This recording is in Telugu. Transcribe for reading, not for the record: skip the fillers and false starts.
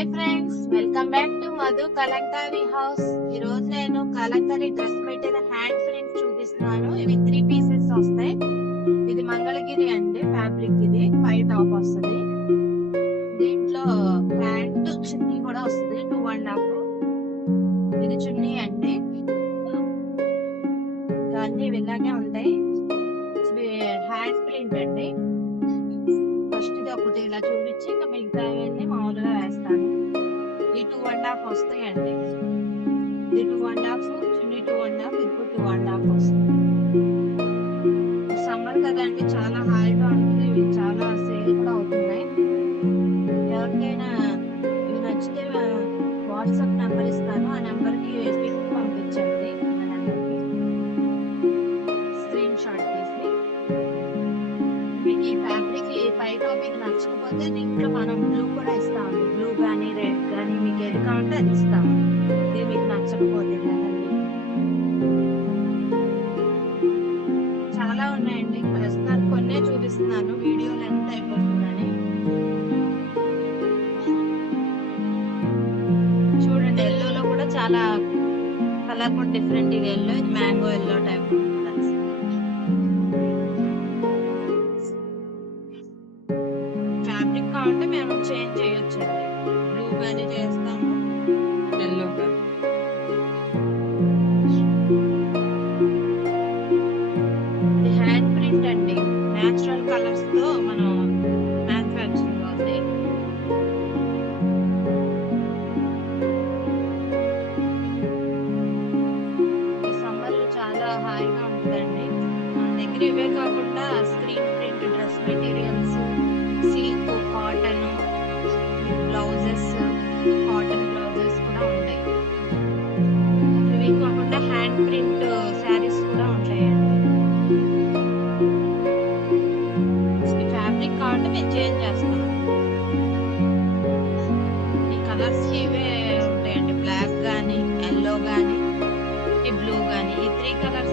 Hi friends, welcome back to Madhu Kalamkari house. ఈ రోజు నేను Kalamkari dress material hand print చూపిస్తున్నాను. ఇవి 3 పీసెస్ వస్తాయి. ఇది మంగళగిరి అండి ఫ్యాబ్రిక్. ఇది 5 టాప్ వస్తుంది. దీంట్లో ప్యాంట్ చున్నీ కూడా వస్తుంది 2.5. ఇది చున్నీ అండి. అన్ని ఇలాగే ఉంటాయి. హ్యాండ్ ప్రింట్ అండి. ఫస్ట్ ఇది ఒకటి ఇలా చూపించి ఇంకా మిగతావన్నీ మామూలుగా వేస్తాను. ఈ 2.5 వస్తాయండి. ఇది 2.5, చున్నీ 2.5, ఇది 2.5 వస్తుంది. సమ్మర్ కదండి, చాలా హాయిగా ఉంటుంది. ఇవి చాలా సేల్ కూడా అవుతున్నాయి. ఎవరికైనా ఇవి నచ్చితే వాట్సాప్ నెంబర్ ఇస్తాను. ఆ నెంబర్కి పిక్ పంపించండి. ఆ నెంబర్కి స్క్రీన్ షాట్ తీసి. మీకు ఈ ఫ్యాబ్రిక్ ఈ 5 టాపిక్ నచ్చకపోతే దీంట్లో మనం బ్లూ కూడా ఇస్తాము. బ్లూ కానీ రెడ్ కానీ మీకు ఏది కావాలంటే అది ఇస్తాము. ఇది మీకు నచ్చకపోతే కదండి. చాలా ఉన్నాయండి. ప్రస్తుతానికి కొన్నే చూపిస్తున్నాను, వీడియో లెంత్ అయిపోతుందని. చూడండి, ఎల్లోలో కూడా చాలా కలర్ కూడా డిఫరెంట్. ఇది ఎల్లో, ఇది మ్యాంగో ఎల్లో టైప్. ఫ్యాబ్రిక్ కావాలంటే మేము చేంజ్ చేయొచ్చండి. బ్లూ కానీ చేస్తాము, ఎల్లో కానీ. ఇది హ్యాండ్ ప్రింట్ అండి. న్యాచురల్ కలర్స్ తో మనం మ్యానుఫ్యాక్చరింగ్ అవుతాయి. ఈ సమ్మర్ లో చాలా హాయిగా ఉంటుందండి. మన దగ్గర ఇవే కాకుండా screen print dress materials, silk, cotton blouses, cotton blouses కూడా ఉంటాయి. ఇవి కాకుండా హ్యాండ్ ప్రింట్ శారీస్ కూడా ఉంటాయండి. ఈ ఫ్యాబ్రిక్ కావాలంటే మేము చేంజ్ చేస్తాం. ఈ కలర్స్ ఇవే ఉంటాయండి. బ్లాక్ కానీ, ఎల్లో కానీ, ఈ బ్లూ కానీ, ఈ 3 కలర్స్